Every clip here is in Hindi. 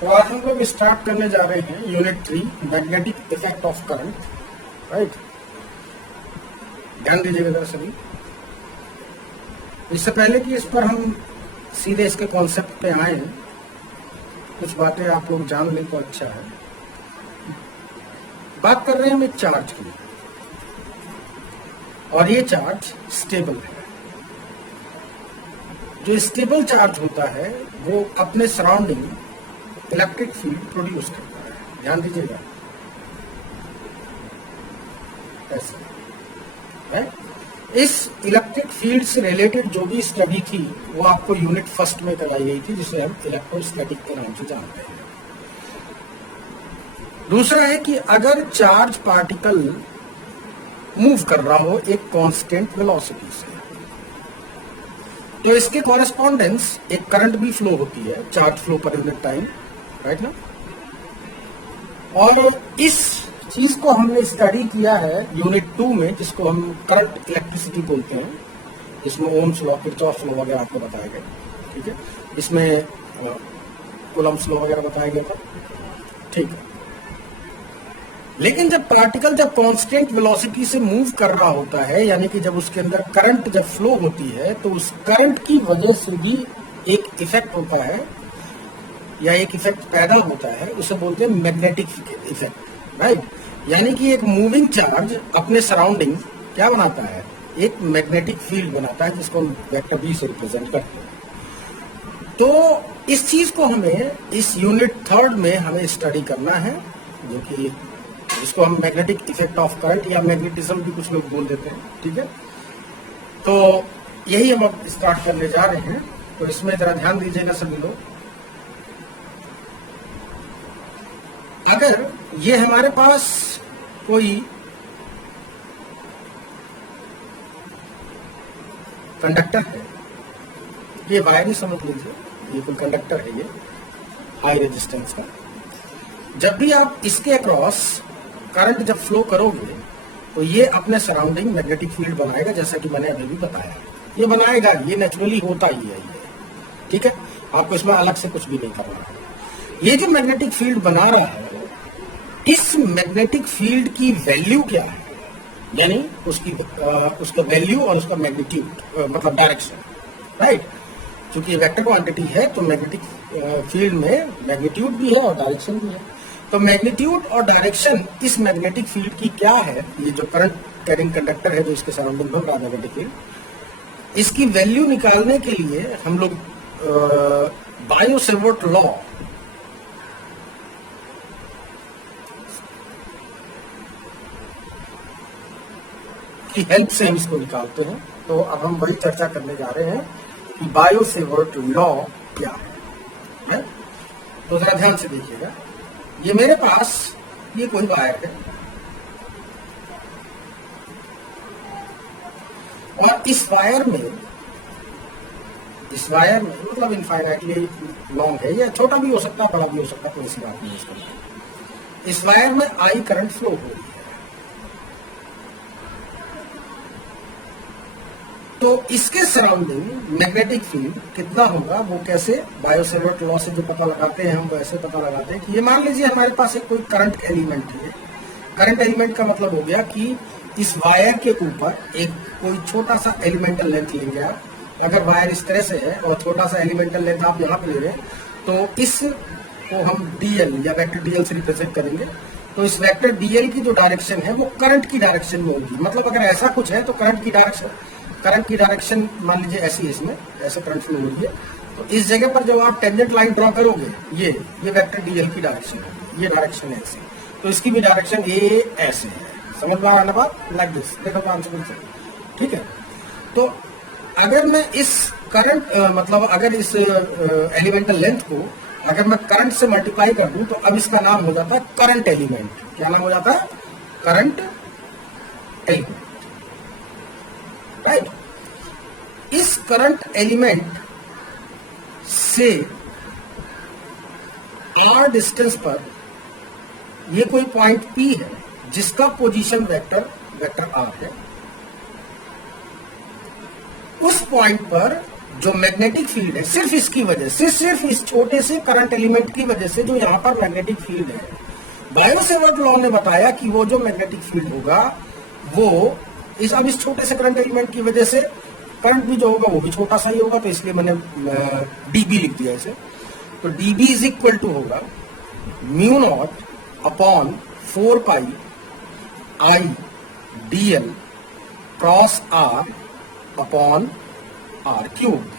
तो आज हम लोग स्टार्ट करने जा रहे हैं unit 3 magnetic effect of current. Right, ध्यान दीजिएगा जरा सभी। इससे पहले कि इस पर हम सीधे इसके कॉन्सेप्ट पे आए, कुछ बातें आप लोग जान लें तो अच्छा है। बात कर रहे हैं हम एक चार्ज की, और ये चार्ज स्टेबल है। जो स्टेबल चार्ज होता है वो अपने सराउंडिंग इलेक्ट्रिक फील्ड प्रोड्यूस करता है। ध्यान दीजिएगा, ऐसे है। इस इलेक्ट्रिक फील्ड से रिलेटेड जो भी स्टडी थी वो आपको यूनिट फर्स्ट में कराई गई थी, जिसे हम इलेक्ट्रोस्टैटिक के नाम से जानते हैं। दूसरा है कि अगर चार्ज पार्टिकल मूव कर रहा हो एक कांस्टेंट वेलोसिटी से, तो इसके कॉरेस्पॉन्डेंस एक करंट भी फ्लो होती है, charge flow per unit time. Right ना। और इस चीज को हमने स्टडी किया है यूनिट 2 में, जिसको हम करंट इलेक्ट्रिसिटी बोलते हैं, जिसमें ओम्स लॉ, किरचॉफ लॉ वगैरह आपको बताया गया। ठीक है, इसमें कूलम्ब्स लॉ वगैरह बताया गया था। ठीक है, लेकिन जब पार्टिकल जब कांस्टेंट वेलोसिटी से मूव कर रहा होता है, यानी कि जब उसके अंदर करंट जब फ्लो होती है, तो उस करंट की वजह से भी एक इफेक्ट होता है या एक इफेक्ट पैदा होता है, उसे बोलते हैं मैग्नेटिक इफेक्ट। राइट, यानी कि एक मूविंग चार्ज अपने सराउंडिंग क्या बनाता है, एक मैग्नेटिक फील्ड बनाता है, जिसको हम वेक्टर बी से रिप्रेजेंट करते हैं। तो इस चीज को हमें इस यूनिट 3 में हमें स्टडी करना है, जो कि इसको हम मैग्नेटिक इफेक्ट ऑफ करंट या मैग्नेटिज्म भी कुछ लोग बोल देते हैं। ठीक है, तो यही हम अब स्टार्ट करने जा रहे हैं। तो इसमें जरा ध्यान दीजिएगा सभी लोग। अगर ये हमारे पास कोई कंडक्टर है, ये वायर ही समझ लीजिए, ये कोई कंडक्टर है, ये हाई रेजिस्टेंस का। जब भी आप इसके अक्रॉस करंट जब फ्लो करोगे, तो ये अपने सराउंडिंग मैग्नेटिक फील्ड बनाएगा, जैसा कि मैंने अभी भी बताया। ये बनाएगा, ये नेचुरली होता ही है ये। ठीक है, आपको इसमें अलग से कुछ भी नहीं करना है। ये जो मैग्नेटिक फील्ड बना रहा है, इस मैग्नेटिक फील्ड की वैल्यू क्या है, यानी उसका वैल्यू और उसका मैग्नीट्यूड, मतलब डायरेक्शन। राइट, क्योंकि वेक्टर क्वांटिटी है, तो मैग्नेटिक फील्ड में मैग्नीट्यूड भी है और डायरेक्शन भी है। तो मैग्नीट्यूड और डायरेक्शन इस मैग्नेटिक फील्ड की क्या है, ये जो करंट कैरिंग कंडक्टर है जो इसके सराउंडिंग घूम रहा है मैग्नेटिक फील्ड, इसकी वैल्यू निकालने के लिए हम लोग बायो-सेवर्ट लॉ की हेल्प से हम इसको निकालते हैं। तो अब हम वही चर्चा करने जा रहे हैं कि बायो-सेवर्ट लॉ क्या है। तो जरा ध्यान से देखिएगा, ये मेरे पास ये कोई वायर है, और इस वायर में मतलब इनफाइनाइटली लॉन्ग है, या छोटा भी हो सकता है, बड़ा भी हो सकता है, कोई सी बात नहीं इसका। इस वायर में आई करंट फ्लो हो रही है। तो इसके सराउंडिंग मैग्नेटिक फील्ड कितना होगा, वो कैसे बायो-सेवर्ट लॉ से जो पता लगाते हैं हम, वैसे पता लगाते हैं कि ये मान लीजिए हमारे पास एक कोई करंट एलिमेंट है। करंट एलिमेंट का मतलब हो गया कि इस वायर के ऊपर एक कोई छोटा सा एलिमेंटल लेंथ लेंगे आप। अगर वायर इस तरह से है और छोटा सा एलिमेंटल लेंथ आप यहाँ पे ले रहे हैं, तो इस को हम डीएल या वेक्टर डीएल से रिप्रेजेंट करेंगे। तो इस वेक्टर डीएल की जो डायरेक्शन है वो करंट की डायरेक्शन में होगी। मतलब अगर ऐसा कुछ है तो करंट की डायरेक्शन मान लीजिए ऐसी है, इसमें ऐसे करंट फ्लो हो रही है। तो इस जगह पर जब आप टेंजेंट लाइन ड्रॉ करोगे, ये वेक्टर डीएल की डायरेक्शन है, ये डायरेक्शन है ऐसे, तो इसकी भी डायरेक्शन ये ऐसे है। समझ में आ रहा है ना बात, लाइक दिस, देखो कॉन्सेप्ट से। ठीक है, तो अगर मैं इस करंट मतलब अगर इस एलिमेंटल लेंथ को अगर मैं करंट से मल्टीप्लाई कर दूं, तो अब इसका नाम हो जाता है करंट एलिमेंट। क्या नाम हो जाता है? Current element. राइट, इस करंट एलिमेंट से r डिस्टेंस पर ये कोई पॉइंट P है, जिसका पोजीशन वेक्टर r है। उस पॉइंट पर जो मैग्नेटिक फील्ड है सिर्फ इसकी वजह से, सिर्फ इस छोटे से करंट एलिमेंट की वजह से जो यहाँ पर मैग्नेटिक फील्ड है, बायो-सेवर्ट लॉ ने बताया कि वो जो मैग्नेटिक फील्ड होगा वो इस छोटे से करंट एलिमेंट की वजह से करंट भी जो होगा वो भी छोटा सा ही होगा, तो इसलिए मैंने डीबी लिख दिया इसे। तो डीबी इज इक्वल टू होगा mu naught upon 4 pi I D L cross R upon R cube,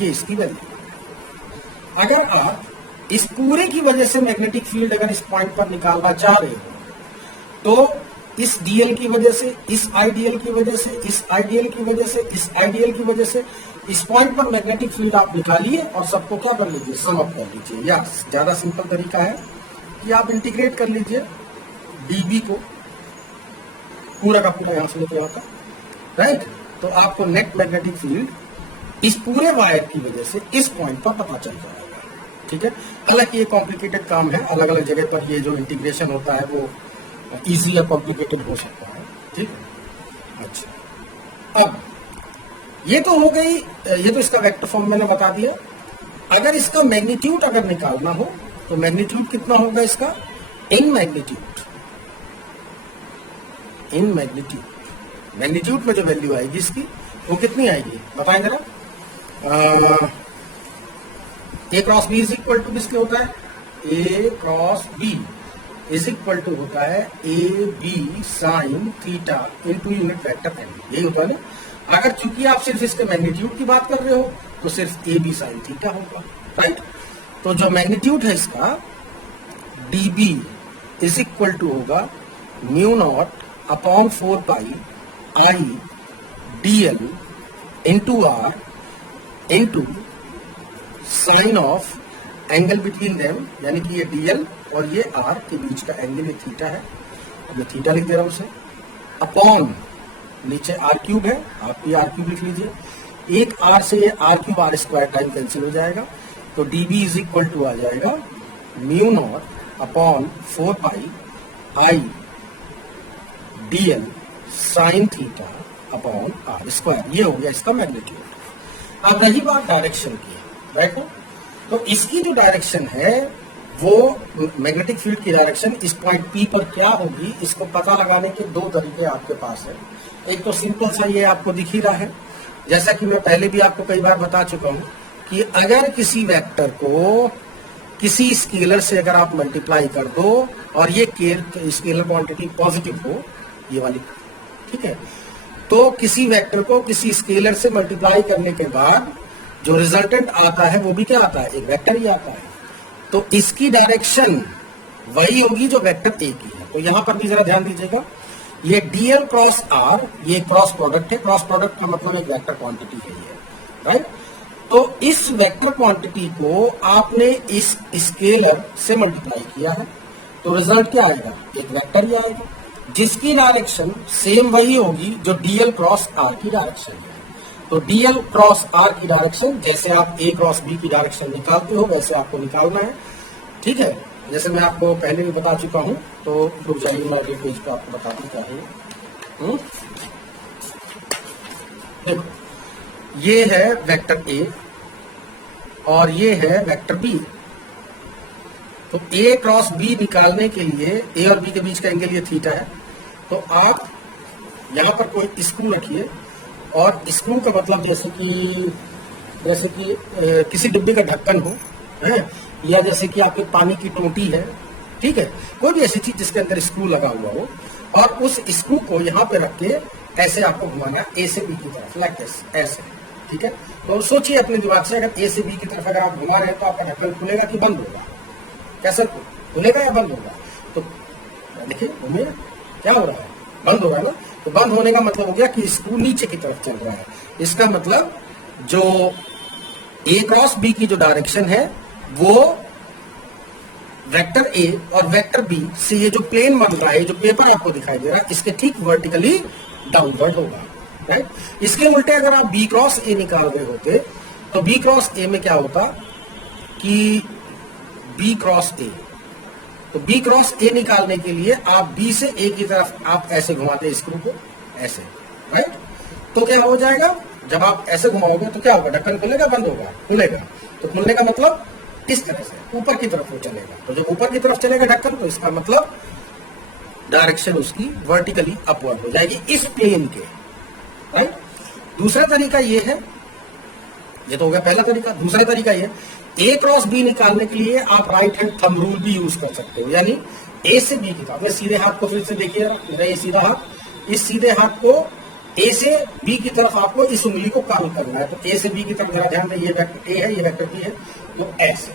ये इसकी वैल्यू। अगर आप इस पूरे की वजह से मैग्नेटिक फील्ड अगर इस पॉइंट पर निकालना चाह रहे हो तो इस डीएल की वजह से, इस आईडीएल की वजह से, इस आईडीएल की वजह से, इस आईडीएल की वजह से इस पॉइंट पर मैग्नेटिक फील्ड आप निकालिए और सबको क्या कर लीजिए, सम अप कर लीजिए। या ज्यादा सिंपल तरीका है कि आप इंटीग्रेट कर लीजिए डीबी को पूरा का पूरा यहां से लेकर आता, राइट। तो आपको नेट मैग्नेटिक फील्ड इस पूरे वायर की वजह से इस पॉइंट पर पता चल जाएगा, ठीक है। हालांकि ये कॉम्प्लिकेटेड काम है, अलग अलग जगह पर ये जो इंटीग्रेशन होता है वो इजी या कॉम्प्लिकेटेड हो सकता है, ठीक है। अच्छा, अब ये तो हो गई, ये तो इसका वेक्टर फॉर्म मैंने बता दिया। अगर इसका मैग्नीट्यूड अगर निकालना हो तो मैग्नीट्यूड कितना होगा इसका, in magnitude, in magnitude, magnitude में जो वैल्यू आएगी इसकी वो कितनी आएगी बताएं जरा। A cross B is equal to किसके होता है, A cross B is equal to होता है A B sine theta into unit vector N, यही होता है ना। अगर चूंकि आप सिर्फ इसके मैग्नीट्यूड की बात कर रहे हो तो सिर्फ ए बी साइन थीटा होगा, राइट। तो जो मैग्नीट्यूड है इसका D B is equal to होगा mu naught upon 4 pi I D L into R into sine of angle between them, यानी कि ये डीएल और ये आर के बीच का एंगल ये थीटा है, मैं थीटा लिख दे रहा हूं उसे, अपॉन नीचे आर क्यूब है, आप ये आर क्यूब लिख लीजिए, एक आर से ये R cube R square time cancel हो जाएगा, तो डीबी इज इक्वल टू आ जाएगा mu naught upon 4 pi I DL sine theta upon R square, ये हो गया इसका मैग्नीट्यूड। अब रही बात डायरेक्शन की, देखो तो इसकी जो डायरेक्शन है वो मैग्नेटिक फील्ड की डायरेक्शन इस पॉइंट पी पर क्या होगी, इसको पता लगाने के दो तरीके आपके पास है। एक तो सिंपल सा ये आपको दिख ही रहा है, जैसा कि मैं पहले भी आपको कई बार बता चुका हूं कि अगर किसी वेक्टर को किसी स्केलर से अगर आप मल्टीप्लाई कर दो और ये स्केलर क्वांटिटी पॉजिटिव हो, ये वाली, ठीक है, तो किसी वेक्टर को किसी स्केलर से मल्टीप्लाई करने के बाद जो रिजल्टेंट आता है वो भी क्या आता है, एक वेक्टर ही आता है। तो इसकी डायरेक्शन वही होगी जो वेक्टर ए की है। तो यहां पर भी जरा ध्यान दीजिएगा, ये डीएल क्रॉस आर ये क्रॉस प्रोडक्ट है, क्रॉस प्रोडक्ट का मतलब एक वेक्टर क्वांटिटी है ये, राइट। तो इस वेक्टर क्वांटिटी को आपने इस स्केलर से मल्टीप्लाई किया है, तो रिजल्ट क्या आएगा, एक वेक्टर ही आएगा, जिसकी डायरेक्शन सेम वही होगी जो डीएल क्रॉस आर की डायरेक्शन है। तो डीएल क्रॉस आर की डायरेक्शन जैसे आप ए क्रॉस बी की डायरेक्शन निकालते हो वैसे आपको निकालना है, ठीक है। जैसे मैं आपको पहले भी बता चुका हूं, तो रुक जाइए मैं अगले पेज पर आपको बताना चाहिए। देखो ये है वेक्टर ए और ये है वेक्टर बी। तो ए क्रॉस बी निकालने के लिए ए और बी के बीच का एंगल ये थीटा है, तो आप यहां पर कोई स्क्रू रखिए और स्क्रू का मतलब जैसे कि किसी डिब्बे का ढक्कन हो है, या जैसे कि आपके पानी की टोटी है, ठीक है, कोई भी ऐसी चीज जिसके अंदर स्क्रू लगा हुआ हो, और उस स्क्रू को यहाँ पे रख के ऐसे आपको घुमाना ए से बी की तरफ, लाइक दिस, ऐसे, ठीक है। तो सोचिए अपने दिमाग से, अगर ए से बी की तरफ अगर आप घुमा रहे हैं तो आपका ढक्कन खुलेगा कि बंद होगा, कैसे खुलेगा या बंद होगा, तो देखिए घूमिए क्या हो रहा है, बंद हो रहा है ना। तो बंद होने का मतलब हो गया कि स्क्रू नीचे की तरफ चल रहा है। इसका मतलब जो ए क्रॉस बी की जो डायरेक्शन है वो वेक्टर ए और वेक्टर बी से ये जो प्लेन बन रहा है, जो पेपर आपको दिखाई दे रहा है, इसके ठीक वर्टिकली डाउनवर्ड होगा, राइट। इसके उल्टे अगर आप बी क्रॉस ए निकाल रहे होते तो बी क्रॉस ए में क्या होता कि बी क्रॉस ए, तो बी क्रॉस ए निकालने के लिए आप बी से ए की तरफ आप ऐसे घुमाते स्क्रू को, ऐसे, राइट। तो क्या हो जाएगा, जब आप ऐसे घुमाओगे तो क्या होगा, ढक्कन खुलेगा बंद होगा, खुलेगा। तो खुलने का मतलब इस तरह से ऊपर की तरफ वो चलेगा। तो जब ऊपर की तरफ चलेगा ढक्कन, तो इसका मतलब डायरेक्शन उसकी वर्टिकली अपवर्ड हो जाएगी इस प्लेन के, राइट। दूसरा तरीका ये है, ये तो हो गया पहला तरीका। दूसरा तरीका ये, ए क्रॉस बी निकालने के लिए आप राइट हैंड थंब रूल भी यूज कर सकते हो, यानी ए से बी की तरफ। मैं सीधे हाथ को फिर से देखिए, मेरा ये सीधा हाथ, इस सीधे हाथ को ए से बी की तरफ आपको इस उंगली को काउंट करना है। तो ए से बी की तरफ जरा ध्यान दें, ये वेक्टर ए है, ये वेक्टर बी है, तो ऐसे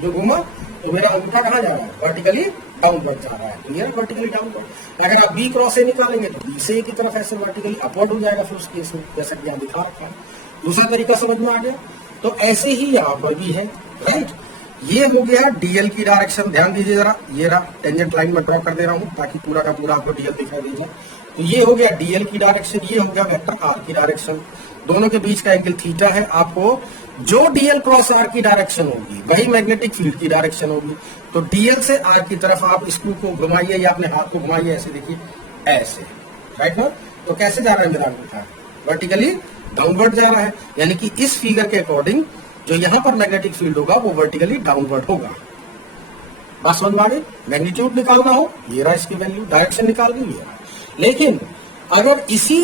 जो घूमा तो मेरा अंगूठा कहाँ जा रहा है, वर्टिकली डाउनवर्ड जा रहा है, क्लियर, वर्टिकली डाउनवर्ड। अगर आप बी क्रॉस ए निकालेंगे तो बी से ए की तरफ ऐसे वर्टिकली अपवर्ड हो जाएगा फिर उस केस में, जैसा कि यहाँ दिखा रखा है। दूसरा तरीका समझ में आ गया। तो ऐसे ही यहाँ पर भी है, राइट। ये हो गया डीएल की डायरेक्शन। ध्यान दीजिए जरा, ये रहा टेंजेंट लाइन में ड्रॉ कर दे रहा हूँ ताकि पूरा का पूरा आपको डीएल दिखाई दे जाए। तो ये हो गया डीएल की डायरेक्शन, ये हो गया वेक्टर आर की डायरेक्शन। दोनों के बीच का एंगल थीटा है। आपको जो डीएल क्रॉस आर की डायरेक्शन होगी वही मैग्नेटिक फील्ड की डायरेक्शन होगी। तो डीएल से आर की तरफ आप स्क्रू को घुमाइए या अपने हाथ को घुमाइए, ऐसे देखिए, ऐसे, राइट ना। तो कैसे जा रहा है मेरा अंगूठा, वर्टिकली डाउनवर्ड जा रहा है, यानी कि इस फिगर के अकॉर्डिंग जो यहां पर मैग्नेटिक फील्ड होगा वो वर्टिकली डाउनवर्ड होगा। बात समझ में आ गई। मैग्नीट्यूड निकालना हो, ये रहा इसकी वैल्यू, डायरेक्शन निकालनी, ये रहा। लेकिन अगर इसी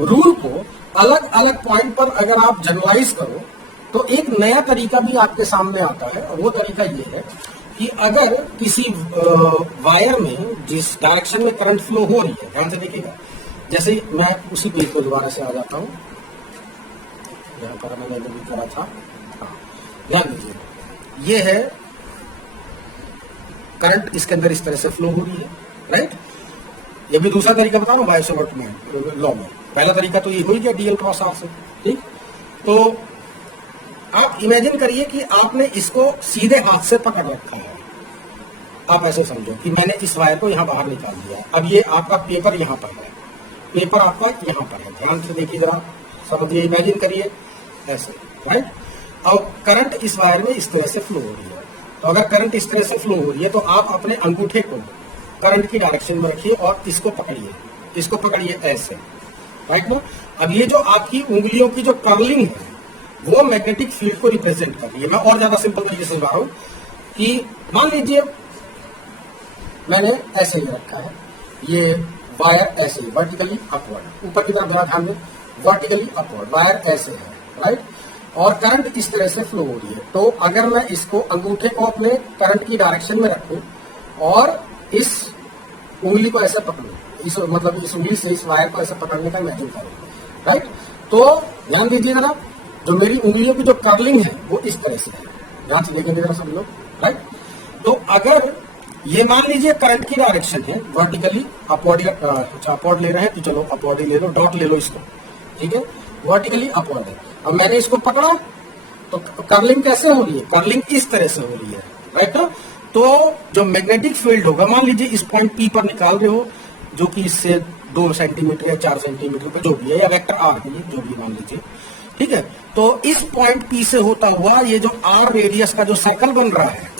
रूल को अलग अलग पॉइंट पर अगर आप जनरलाइज करो तो एक नया तरीका भी आपके सामने आता है। और वो तरीका ये है कि अगर किसी वायर में जिस डायरेक्शन में करंट फ्लो हो रही है, ध्यान से देखिएगा, जैसे मैं उसी पेज को दोबारा से आ जाता हूं, यहाँ पर मैंने भी करा था, ध्यान दीजिए, ये है करंट इसके अंदर इस तरह से फ्लो हो रही है, राइट। ये भी दूसरा तरीका बताऊं बायो-सावर्ट में लॉ में। पहला तरीका तो ये हो गया डीएल क्रॉस आर से, ठीक। तो आप इमेजिन करिए कि आपने इसको सीधे हाथ से पकड़ रखा है। आप ऐसे समझो कि मैंने इस वायर को यहां बाहर निकाल दिया। अब ये आपका पेपर यहां पर है, पेपर आपका यहां पर है, ध्यान से देखिए जरा, समझिए, इमेजिन करिए ऐसे, राइट। और करंट इस वायर में इस तरह से फ्लो हो रही है। तो अगर करंट इस तरह से फ्लो हो रही है तो आप अपने अंगूठे को करंट की डायरेक्शन में रखिए और इसको पकड़िए ऐसे, राइट ना। अब ये जो आपकी उंगलियों की जो कर्लिंग है वो मैग्नेटिक फील्ड को रिप्रेजेंट कर रही है। मैं और ज्यादा सिंपल तरीके से बता रहा हूं कि मान लीजिए मैंने ऐसे ही रखा है, ये वायर ऐसे वर्टिकली अपवर्ड, ऊपर की तरफ बड़ा ध्यान दें, वर्टिकली अपवर्ड वायर ऐसे है, राइट। और करंट इस तरह से फ्लो हो रही है। तो अगर मैं इसको अंगूठे को अपने करंट की डायरेक्शन में रखूं और इस उंगली को ऐसे पकड़ूं, इस मतलब इस उंगली से इस वायर को ऐसे पकड़ने का इमेजिन करूं, राइट। तो ध्यान दीजिएगा ना, जो मेरी उंगलियों की जो कर्लिंग है वो इस तरह से है, ध्यान से देखेंगे जरा सब लोग, राइट। तो अगर ये मान लीजिए करंट की डायरेक्शन है वर्टिकली अपवर्ड, अपवर्ड ले रहे हैं तो चलो अपवर्ड ले लो, डॉट ले लो इसको, ठीक है, वर्टिकली अपवर्ड है। अब मैंने इसको पकड़ा तो कर्लिंग कैसे हो रही है, कर्लिंग इस तरह से हो रही है, राइट ना। तो जो मैग्नेटिक फील्ड होगा, मान लीजिए इस पॉइंट पी पर निकाल रहे हो, जो कि इससे 2 सेंटीमीटर या 4 सेंटीमीटर पे जो भी है, या वेक्टर आर है जो भी मान लीजिए, ठीक है। तो इस पॉइंट पी से होता हुआ ये जो आर रेडियस का जो सर्कल बन रहा है,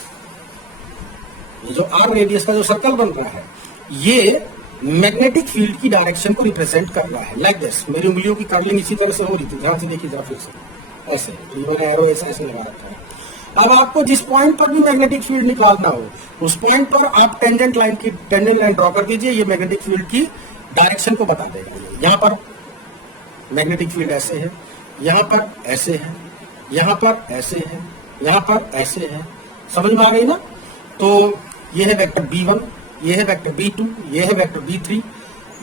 ये जो आर रेडियस का जो सर्कल बन रहा है, ये मैग्नेटिक फील्ड की डायरेक्शन को रिप्रेजेंट कर रहा है। लाइक दिस, मेरी उंगलियों की कर्लिंग इसी तरह से हो रही थी, ध्यान से देखिए जरा फिर से, ऐसे मैंने एरो ऐसे लगा रखा है। अब आपको जिस पॉइंट पर भी मैग्नेटिक फील्ड निकालना हो, उस पॉइंट पर आप टेंजेंट लाइन ड्रॉ कर दीजिए, ये मैग्नेटिक फील्ड की डायरेक्शन को बता देगा। यहाँ पर मैग्नेटिक फील्ड ऐसे है, यहाँ पर ऐसे है, यहाँ पर ऐसे है, यहाँ पर ऐसे है, समझ में आ गई ना। तो ये है वेक्टर B1, ये है वेक्टर B2, ये है वेक्टर B3,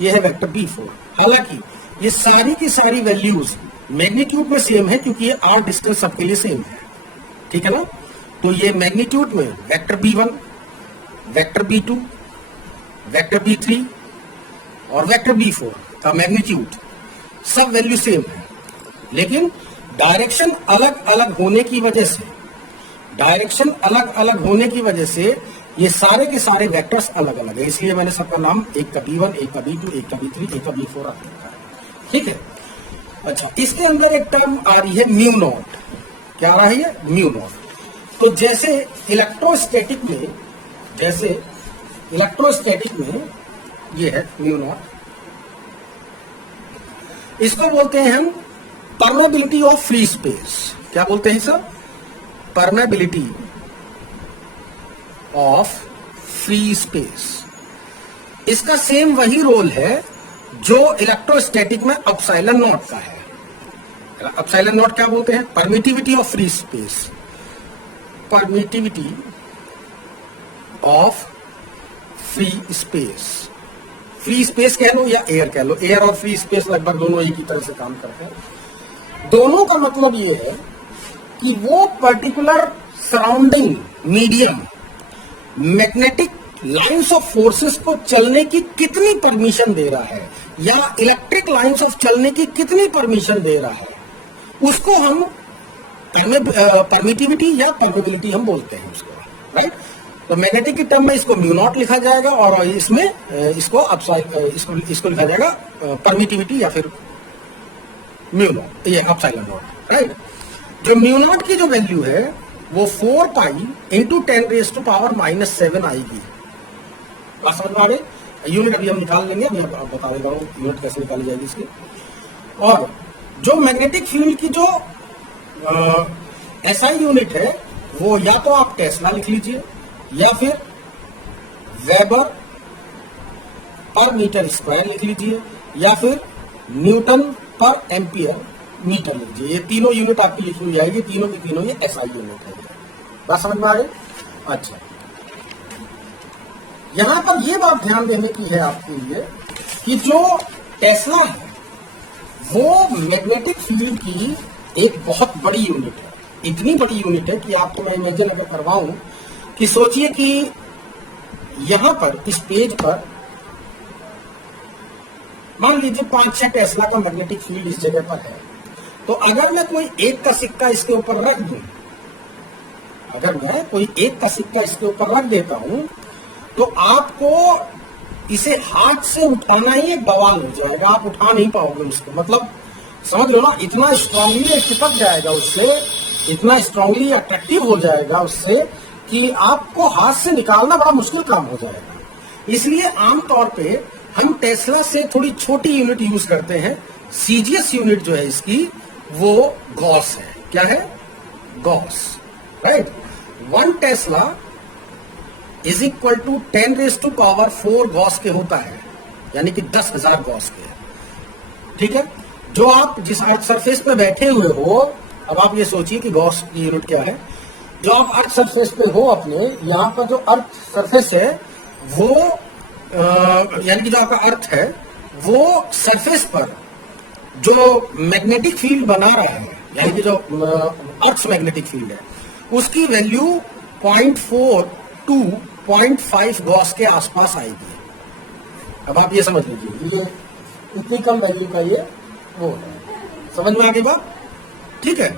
ये है वेक्टर B4। हालांकि ये सारी की सारी वैल्यूज मैग्नीट्यूड में सेम है क्योंकि ये r डिस्टेंस सबके लिए सेम है, ठीक है ना। तो ये मैग्नीट्यूड में vector B1, vector B2, vector B3 और वेक्टर B4 का मैग्नीट्यूड सब वैल्यू सेम है, लेकिन डायरेक्शन अलग अलग होने की वजह से ये सारे के सारे वेक्टर्स अलग अलग है। इसलिए मैंने सबका नाम, एक का B1, एक का B2, एक का B3, एक का B4 रख रखा है, ठीक है। अच्छा, इसके अंदर एक टर्म आ रही है म्यू नॉट। क्या आ रहा है ये? Mu naught. तो जैसे इलेक्ट्रोस्टैटिक में ये है म्यू नॉट, इसको बोलते हैं हम परमेबिलिटी ऑफ फ्री स्पेस। क्या बोलते हैं sir? Permeability of free space. इसका सेम वही रोल है जो इलेक्ट्रोस्टैटिक में एप्सिलॉन नॉट का है। एप्सिलॉन नॉट क्या बोलते हैं? Permittivity of free space. Permittivity of free space. Free space कह लो या एयर कह लो, एयर और फ्री स्पेस लगभग दोनों एक ही तरह से काम करते हैं। दोनों का मतलब ये है कि वो particular surrounding medium magnetic lines of forces को चलने की कितनी परमिशन दे रहा है, या इलेक्ट्रिक लाइंस ऑफ चलने की कितनी परमिशन दे रहा है, उसको हम परमिटिविटी या परमिबिलिटी हम बोलते हैं उसको, राइट। तो मैग्नेटिक की टर्म में इसको म्यू नॉट लिखा जाएगा और इसमें इसको लिखा जाएगा परमिटिविटी या फिर म्यू नॉट, ये एप्सिलॉन नॉट, राइट। जो म्यू नॉट की जो वैल्यू है वो 4 पाई इंटू 10⁻⁻⁷ आएगी। समझ में आ गए? यूनिट अभी हम निकाल लेंगे, मैं बता देता हूँ यूनिट कैसे निकाली जाएगी इसकी। और जो मैग्नेटिक फील्ड की जो एसआई यूनिट है वो या तो आप टेस्ला लिख लीजिए या फिर वेबर पर मीटर स्क्वायर लिख लीजिए या फिर न्यूटन पर एम्पियर मीटर लीजिए। ये तीनों यूनिट आपकी लिखी जाएगी, तीनों की तीनों ये एसआई यूनिट है। बात समझ में आ गई? अच्छा, यहां पर ये बात ध्यान देने की है आपके लिए कि जो टेस्ला है वो मैग्नेटिक फील्ड की एक बहुत बड़ी यूनिट है। इतनी बड़ी यूनिट है कि आपको मैं इमेजिन अगर करवाऊं कि सोचिए कि यहां पर इस पेज पर मान लीजिए 5-6 टेस्ला का मैग्नेटिक फील्ड इस जगह पर है। तो अगर मैं कोई एक का सिक्का इसके ऊपर रख दूं, अगर मैं कोई एक का सिक्का इसके ऊपर रख देता हूं तो आपको इसे हाथ से उठाना ही एक बवाल हो जाएगा, आप उठा नहीं पाओगे उसको। मतलब समझ लो ना, इतना स्ट्रांगली चिपक जाएगा उससे, इतना स्ट्रांगली अट्रैक्टिव हो जाएगा उससे कि आपको हाथ से निकालना बड़ा मुश्किल काम हो जाएगा। इसलिए आमतौर पे हम टेस्ला से थोड़ी छोटी यूनिट यूज करते हैं। सीजीएस यूनिट जो है इसकी वो गॉस है। क्या है? Gauss, right. 1 tesla is equal to 10⁻⁴ gauss के होता है, यानी कि 10,000 गॉस के। ठीक है, जो आप जिस अर्थ सरफेस पे बैठे हुए हो, अब आप ये सोचिए कि गॉस की यूनिट क्या है। जो आप अर्थ सरफेस पे हो अपने, यहाँ पर जो अर्थ सरफेस है वो यानी कि जो आपका अर्थ है वो सरफेस पर जो मैग्नेटिक फील्ड बना रहा है, यानी कि जो अर्थ मैग्नेटिक फील्ड है उसकी वैल्यू 0.4 to 0.5 गॉस के आसपास आएगी। अब आप ये समझ लीजिए, ये इतनी कम वैल्यू का ये वो है। समझ में आ गई बात? ठीक है।